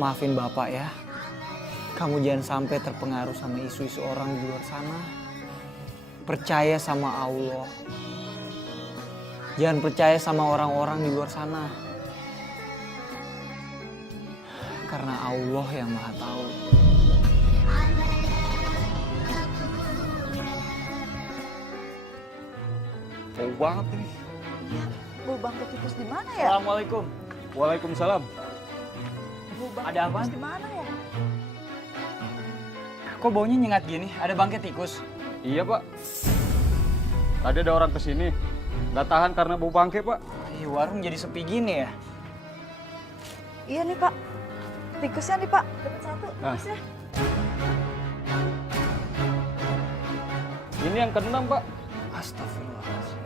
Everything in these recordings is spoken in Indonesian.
Maafin Bapak ya. Kamu jangan sampai terpengaruh sama isu-isu orang di luar sana. Percaya sama Allah. Jangan percaya sama orang-orang di luar sana. Karena Allah yang Maha Tahu. Bau banget ini. Bau bangkai tikus di mana ya? Assalamualaikum. Waalaikumsalam. Bau bangkai Ada apaan? tikus di mana ya? Kok baunya nyengat gini? Ada bangkai tikus? Iya, Pak. Tadi ada orang kesini. Nggak tahan karena bau bangke, Pak. Ih, warung jadi sepi gini ya? Iya nih Pak. Tikusnya nih Pak. Dapat satu tikusnya. Ini yang keenam, Pak. Astagfirullahaladzim.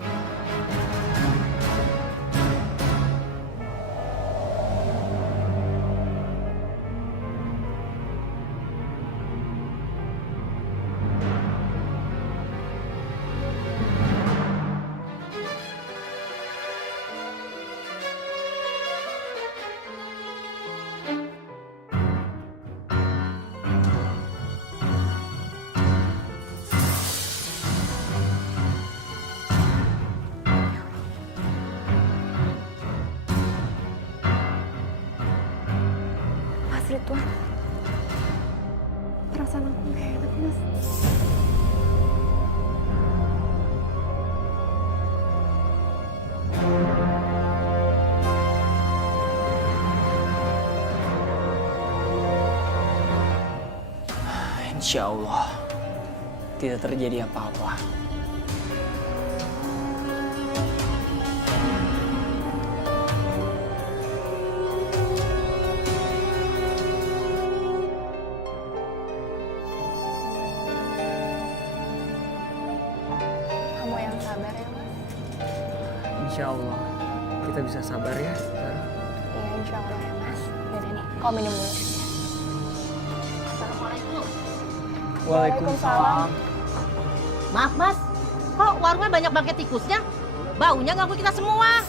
Mas Ridwan, perasaan aku gak enak, Mas. Insya Allah tidak terjadi apa-apa. Kamu yang sabar ya, Mas. Insya Allah kita bisa sabar ya. Zara. Iya, insya Allah ya, Mas. Yaudah nih, kau minum dulu. Waalaikumsalam. Maaf mas, kok warungnya banyak bangkai tikusnya? Baunya ganggu kita semua.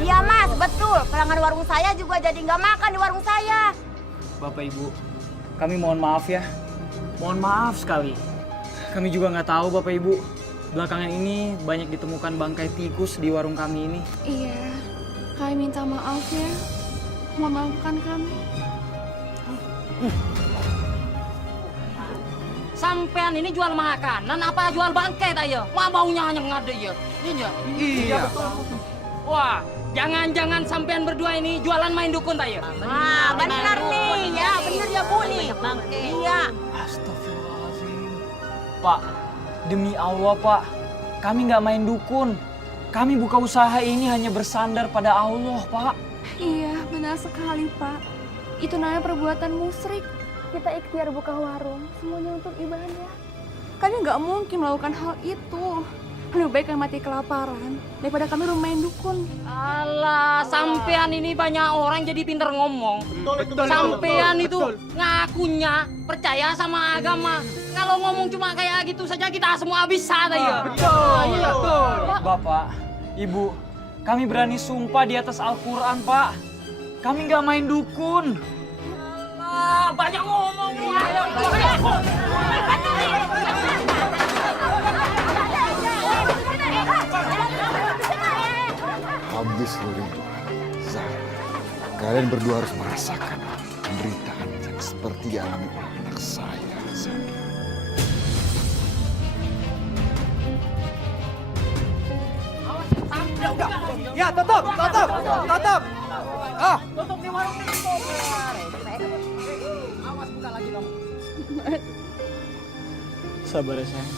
Iya Mas, betul. Pelanggan warung saya juga jadi nggak makan di warung saya. Bapak Ibu, kami mohon maaf ya. Mohon maaf sekali. Kami juga nggak tahu Bapak Ibu. Belakangan ini banyak ditemukan bangkai tikus di warung kami ini. Iya, kami minta maaf ya. Mohon maafkan kami. Sampean ini jual makanan apa jual bangkai tak ya? Wah baunya hanya ngade ya. Iya. Iya. Wah, jangan-jangan sampean berdua ini jualan main dukun tak ya? Ah, benar nih. Ya, benar ya Bu nih. Iya. Astagfirullahaladzim. Pak, demi Allah Pak, kami nggak main dukun. Kami buka usaha ini hanya bersandar pada Allah Pak. Iya, benar sekali, Pak. Itu namanya perbuatan musyrik. Kita ikhtiar buka warung, semuanya untuk ibadah. Kami nggak mungkin melakukan hal itu. Lebih baik kami mati kelaparan daripada kami main dukun. Alah, sampean ini banyak orang jadi pinter ngomong. Sampean itu ngakunya percaya sama agama. Kalau ngomong cuma kayak gitu saja kita semua bisa tak ya? Betul. Bapak, Ibu, kami berani sumpah di atas Al-Quran Pak. Kami nggak main dukun. Ah, banyak ngomong. Habis lu Ridwan, Zara. Kalian berdua harus merasakan penderitaan yang seperti dialami oleh anak saya, Zaki. Ya, tutup. Ah, Sabar ya sayang.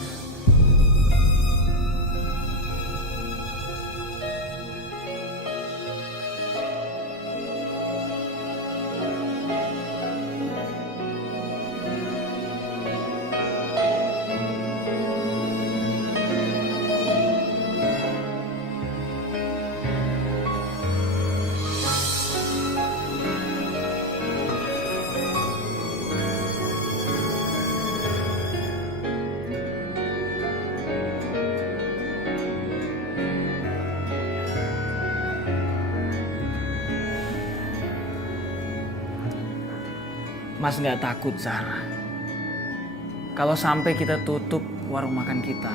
Mas nggak takut, Zahra. Kalau sampai kita tutup warung makan kita,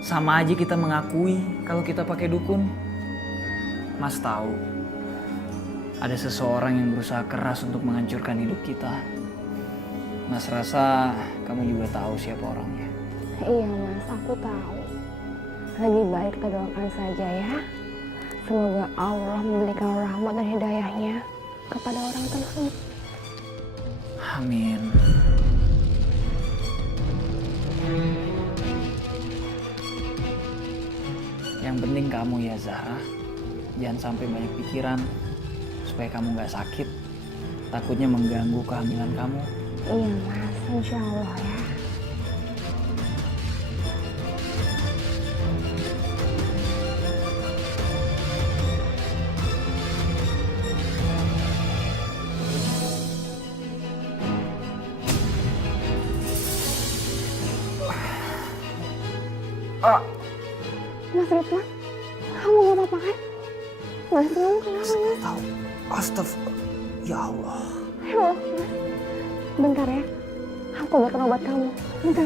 sama aja kita mengakui kalau kita pakai dukun. Mas tahu, ada seseorang yang berusaha keras untuk menghancurkan hidup kita. Mas rasa kamu juga tahu siapa orangnya. Iya Mas, aku tahu. Lebih baik kita doakan saja ya. Semoga Allah memberikan rahmat dan hidayahnya kepada orang tersebut. Amin. Yang penting kamu ya Zahra, jangan sampai banyak pikiran supaya kamu nggak sakit. Takutnya mengganggu kehamilan kamu. Iya Mas, insya Allah ya. Mas Ridwan, kamu gak apa-apa kan? Mas, kamu kenapa Mas? Astagfirullah. Ya Allah. Ya Allah, Mas. Bentar ya, aku buatkan obat kamu. Bentar.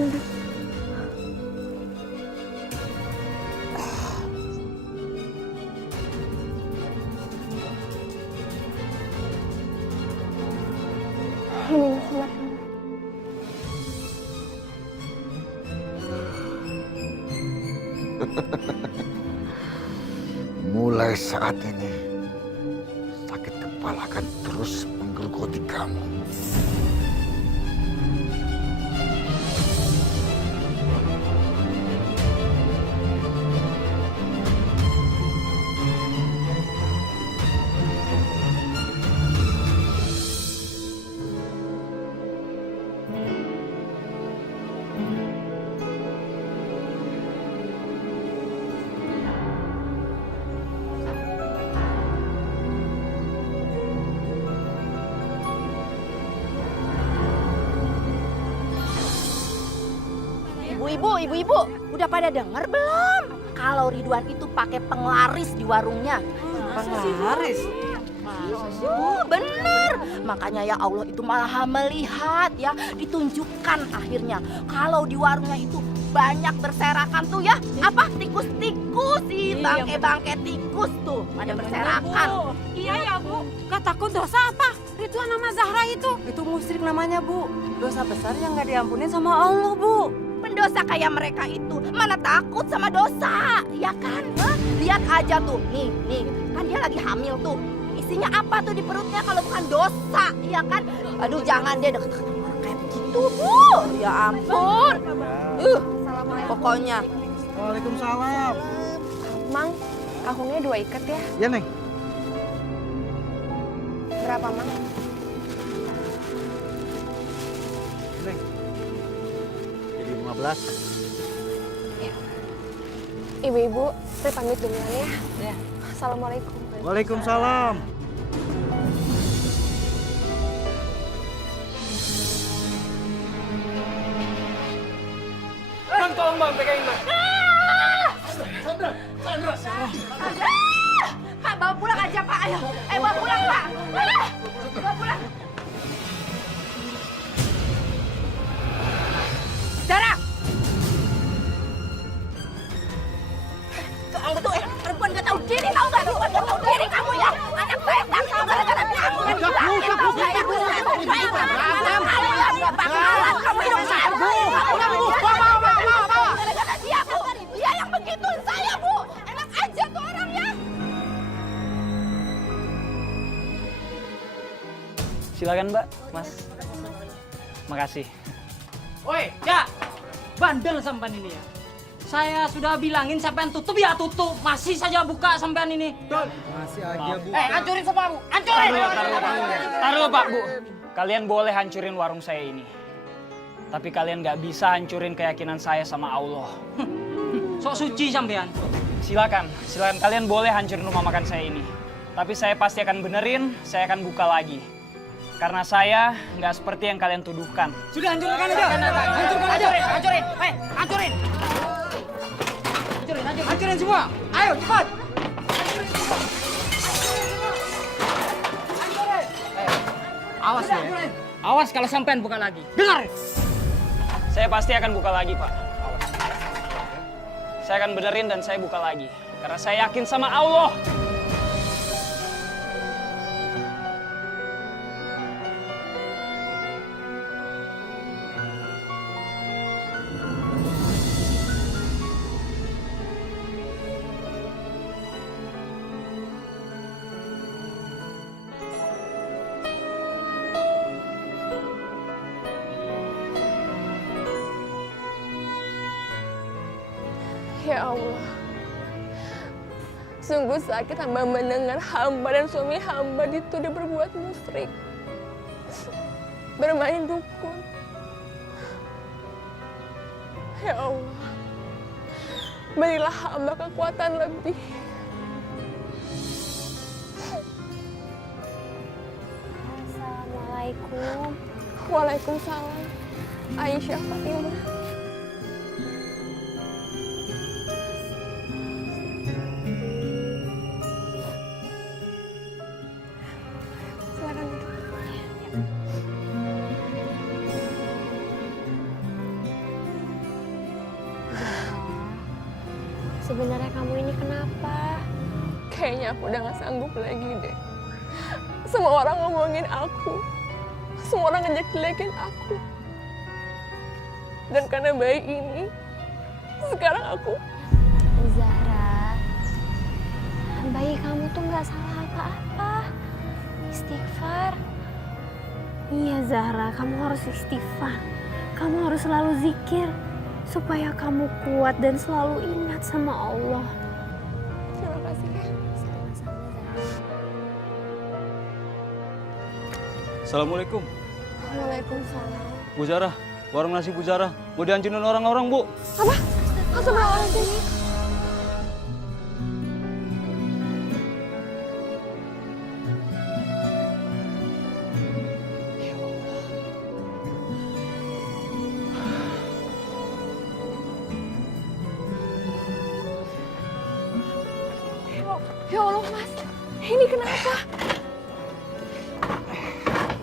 Ini Mas obat kamu. Mulai saat ini, sakit kepala akan terus menggerogoti kamu. Ibu-ibu, udah pada denger belum? Kalau Ridwan itu pakai penglaris di warungnya. Penglaris? Bener. Makanya ya Allah itu malah melihat ya, ditunjukkan akhirnya. Kalau di warungnya itu banyak berserakan tuh ya. Apa? Tikus-tikus sih, bangke-bangke tikus tuh. Pada berserakan. Iya ya Bu, gak takut dosa apa? Ridwan sama Zahra itu musyrik namanya Bu. Dosa besar yang gak diampunin sama Allah Bu. Pendosa kayak mereka itu mana takut sama dosa, ya kan? Hah? Lihat aja tuh, nih, kan dia lagi hamil tuh. Isinya apa tuh di perutnya kalau bukan dosa, ya kan? Aduh, jangan deh deket orang kayak begitu, Bu. Ya ampun. Pokoknya. Waalaikumsalam. Mang, kahungnya 2 ikat ya. Ya, Neng. Berapa Mang? Neng. Jadi 15. Ibu-ibu, saya pamit duluan ya. Ya. Assalamualaikum. Waalaikumsalam. Bang, tolong bang, pegangin bang. Pak, bawa pulang aja Pak, ayo. Bawa pulang Pak. Ayo, bawa pulang. Zara! Kamu tuh perempuan gak tahu diri, tahu gak? Perempuan gak tahu diri kamu ya. Anak saya takut gara-gara kamu. Kamu hidup saya, Bu. Gara-gara dia, Bu. Dia yang begitu saya, Bu. Enak aja tuh orang ya. Silakan Mbak, Mas. Makasih. Woi, ya, bandel sampean ini ya. Saya sudah bilangin sampean tutup ya tutup, masih saja buka sampean ini. Masih aja, Bu. Hancurin semua Bu, hancurin. Taruh Pak, Bu. Kalian boleh hancurin warung saya ini. Tapi kalian nggak bisa hancurin keyakinan saya sama Allah. Sok suci sampean. Silakan kalian boleh hancurin rumah makan saya ini. Tapi saya pasti akan benerin, saya akan buka lagi. Karena saya nggak seperti yang kalian tuduhkan. Sudah hancurkan aja. Hancurkan aja. Hancurin. Hancurin. Hancurin semua. Ayo cepat. Awas ya. Awas kalau sampean buka lagi. Dengar! Saya pasti akan buka lagi, Pak. Awas. Saya akan benerin dan saya buka lagi. Karena saya yakin sama Allah. Ya Allah, sungguh sakit hamba mendengar hamba dan suami hamba dituduh berbuat musyrik, bermain dukun. Ya Allah, berilah hamba kekuatan lebih. Assalamualaikum. Waalaikumsalam. Aisyah Fatimah. Silakan duduk. Sebenarnya kamu ini kenapa? Kayaknya aku udah gak sanggup lagi deh. Semua orang ngomongin aku. Semua orang ngejek-jelekin aku. Dan karena bayi ini, sekarang aku... Zahra, bayi kamu tuh nggak salah apa-apa. Istighfar. Iya Zahra, kamu harus istighfar. Kamu harus selalu zikir. Supaya kamu kuat dan selalu ingat sama Allah. Terima kasih ya. Assalamualaikum. Waalaikumsalam. Bu Zara, warung nasi Bu Zara. Mau dihancurin orang-orang, Bu. Apa? Astagfirullahaladzim. Ya Allah, Mas. Ini kenapa?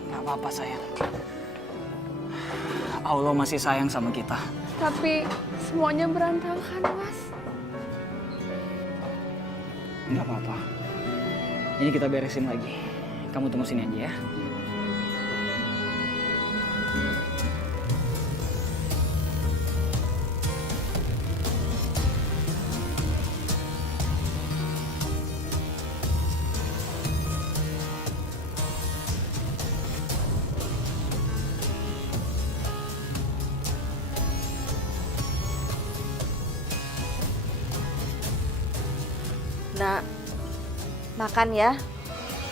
Gak apa-apa, sayang. Allah masih sayang sama kita. Tapi semuanya berantakan, Mas. Nggak apa-apa. Ini kita beresin lagi. Kamu tunggu sini aja ya. Nak, makan ya.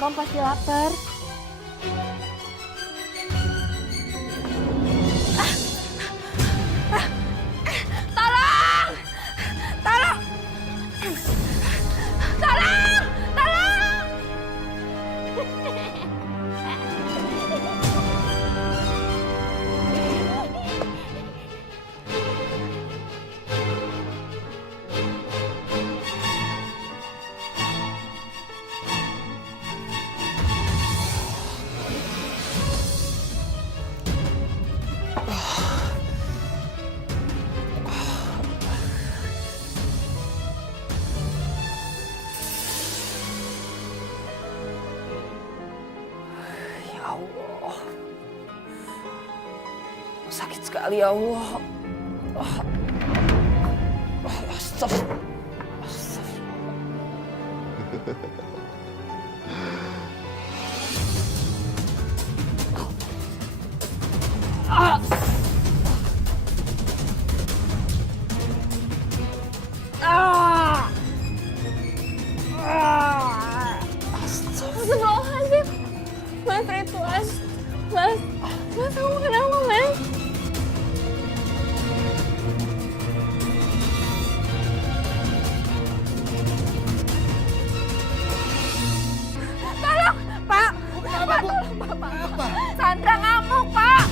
Kamu pasti lapar. Tolong! Tolong! Tolong! Tolong! Ya Allah. Sakit sekali ya Allah. Astagfirullah. Astagfirullahaladzim. Mas Ridwan. Mas kamu kenapa, Mas? Tolong, Pak. Kenapa, Bu? Pak. Sandra ngamuk, Pak.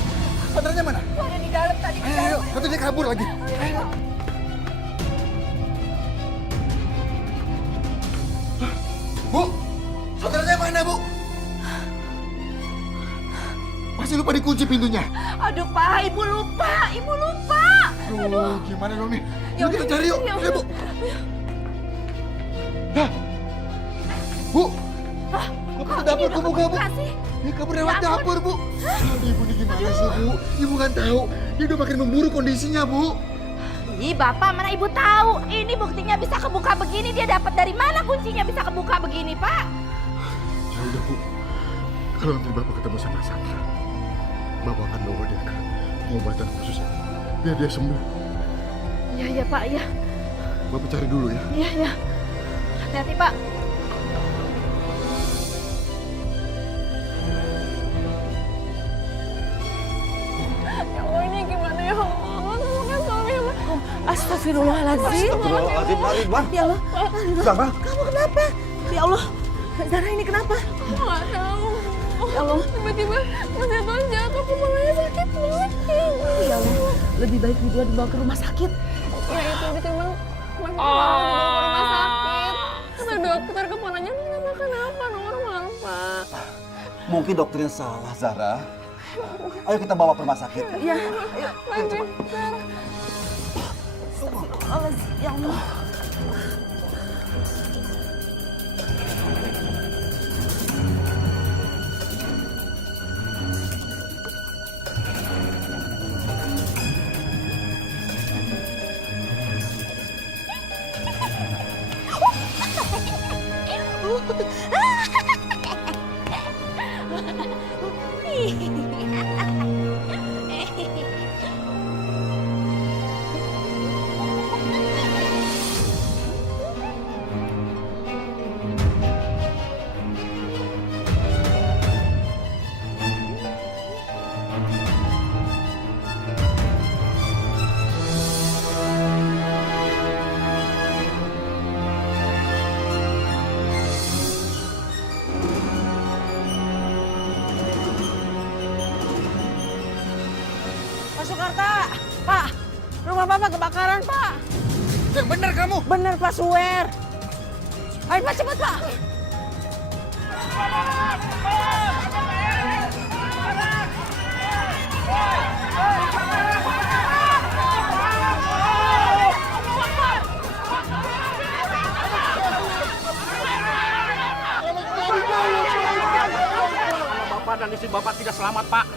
Sandranya mana? Ada di dalam tadi. Ayo, nanti dia kabur lagi. Ayo. Bu, saudaranya mana, Bu? Masih lupa dikunci pintunya. Aduh Pak, Ibu lupa. Aduh, gimana dong nih? Yuk kita cari yuk. Ayo Bu. Hah? Bu. Kok ke dapur ke buka Bu? Ini kamu lewat dapur Bu. Aduh, Ibu ini gimana sih Bu? Ibu kan tahu. Dia udah makin memburuk kondisinya Bu. Ih Bapak, mana Ibu tahu? Ini buktinya bisa kebuka begini. Dia dapat dari mana kuncinya bisa kebuka begini Pak? Ya udah Bu. Kalau nanti Bapak ketemu sama Sandra, Bapak akan bawa dia ke pengobatan khusus ya. Biar dia sembuh. Iya Pak, ya. Bapak cari dulu ya. Iya. Hati-hati Pak. Ya Allah, ini gimana ya Allah? Tolongkan suami aku. Astagfirullahaladzim. Mari, Bang. Ya Allah. Zahra. Kamu kenapa? Ya Allah. Zahra ini kenapa? Aku nggak tahu. Ya Allah. Tiba-tiba Mas Edwan jatuh, kepalanya sakit banget. Ya Allah. Lebih baik Widya dibawa ke rumah sakit. Ya itu ditimbang makin dibawa ke rumah sakit. Kata dokter kepalanya kenapa normal Pak. Mungkin dokternya salah, Zahra. Ayo kita bawa ke rumah sakit. Iya. Lagi. Astagfirullahaladzim. Ya Allah. Pak Sukarta, Pak, rumah Bapak kebakaran, Pak. Yang bener kamu. Bener, Pak Suwer. Ayo, Pak, cepat, Pak. Bapak dan istri Bapak tidak selamat, Pak.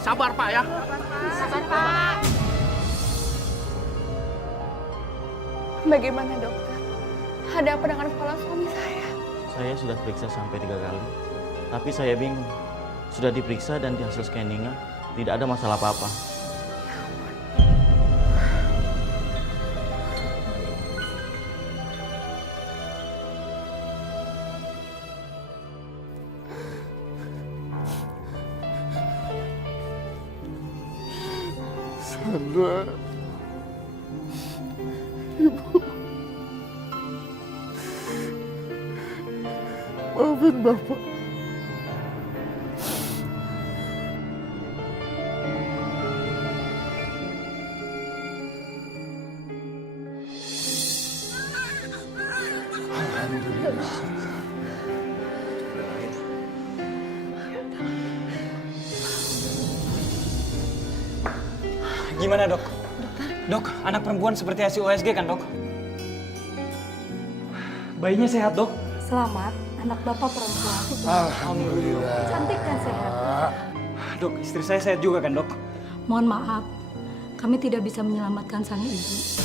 Sabar, Pak ya. Sabar Pak. Bagaimana dokter? Ada apa dengan kepala suami saya? Saya sudah periksa sampai 3 kali, tapi saya bingung. Sudah diperiksa dan di hasil scanningnya tidak ada masalah apa-apa. Sandra. Ibu. Maafin Bapak. Gimana dok? Dok, anak perempuan seperti hasil USG kan dok? Bayinya sehat dok? Selamat, anak Bapak perempuan. Alhamdulillah. Cantik dan sehat. Dok, istri saya sehat juga kan dok? Mohon maaf, kami tidak bisa menyelamatkan sang ibu.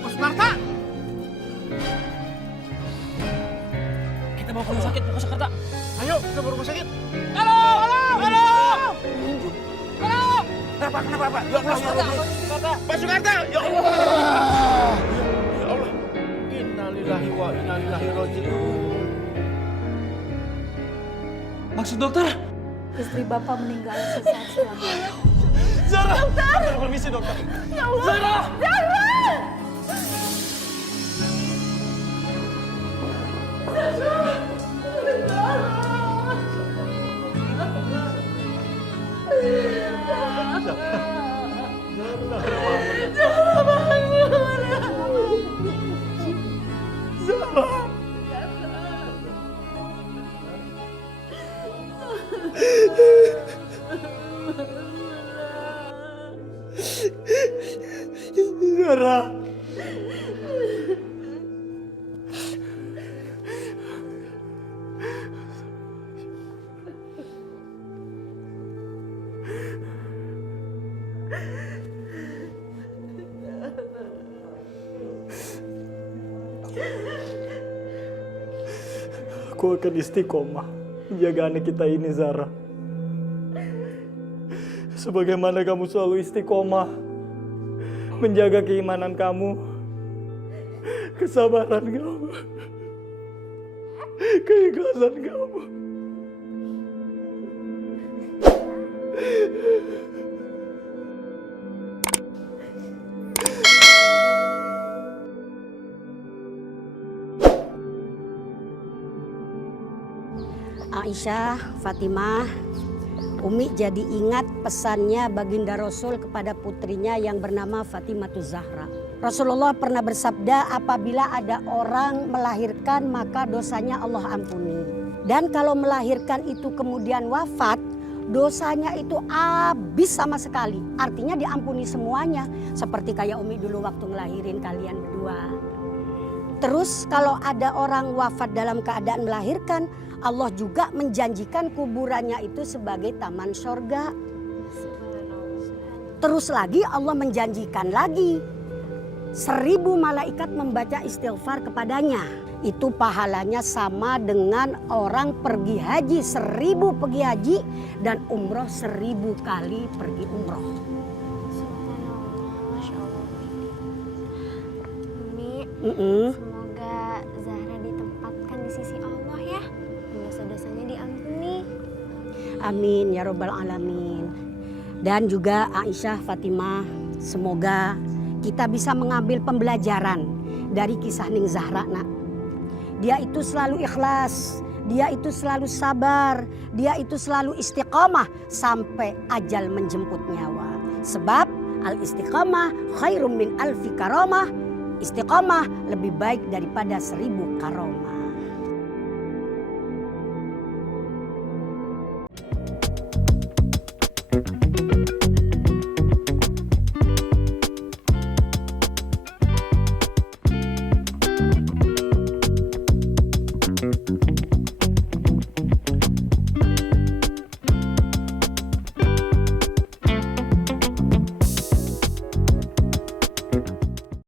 Mas Sukarta. Kita bawa ke rumah sakit, Pak Sukarta. Ayo, kita bawa ke rumah sakit. Kenapa, Pak? Ya Allah, ya Allah. Mas Sukarta. Ya Allah. Ya Allah. Innalillahi wa inna ilaihi raji'un. Maksud dokter? Istri Bapak meninggal sesaat setelahnya. Zara! Dokter! Permisi dokter. Ya Allah! Zara! Zahra. Aku akan istiqomah menjaga anak kita ini, Zahra. Sebagaimana kamu selalu istiqomah menjaga keimanan kamu, kesabaran kamu, keikhlasan kamu. Aisyah, Fatimah, Umi jadi ingat pesannya baginda Rasul kepada putrinya yang bernama Fatimatu Zahra. Rasulullah pernah bersabda, apabila ada orang melahirkan maka dosanya Allah ampuni. Dan kalau melahirkan itu kemudian wafat, dosanya itu habis sama sekali. Artinya diampuni semuanya. Seperti kayak Umi dulu waktu ngelahirin kalian berdua. Terus kalau ada orang wafat dalam keadaan melahirkan, Allah juga menjanjikan kuburannya itu sebagai taman sorga. Terus lagi Allah menjanjikan lagi 1000 malaikat membaca istighfar kepadanya. Itu pahalanya sama dengan orang pergi haji 1000 pergi haji dan umroh 1000 kali pergi umroh. Masya Allah. Umi, semoga Zahra ditempatkan di sisi Allah ya. Dosa-dosanya diampuni. Amin ya robbal alamin. Dan juga Aisyah, Fatimah, semoga kita bisa mengambil pembelajaran dari kisah Ning Zahra nak. Dia itu selalu ikhlas, dia itu selalu sabar, dia itu selalu istiqamah sampai ajal menjemput nyawa. Sebab al-istiqamah khairum min alfi karamah. Istiqamah lebih baik daripada 1000 karamah.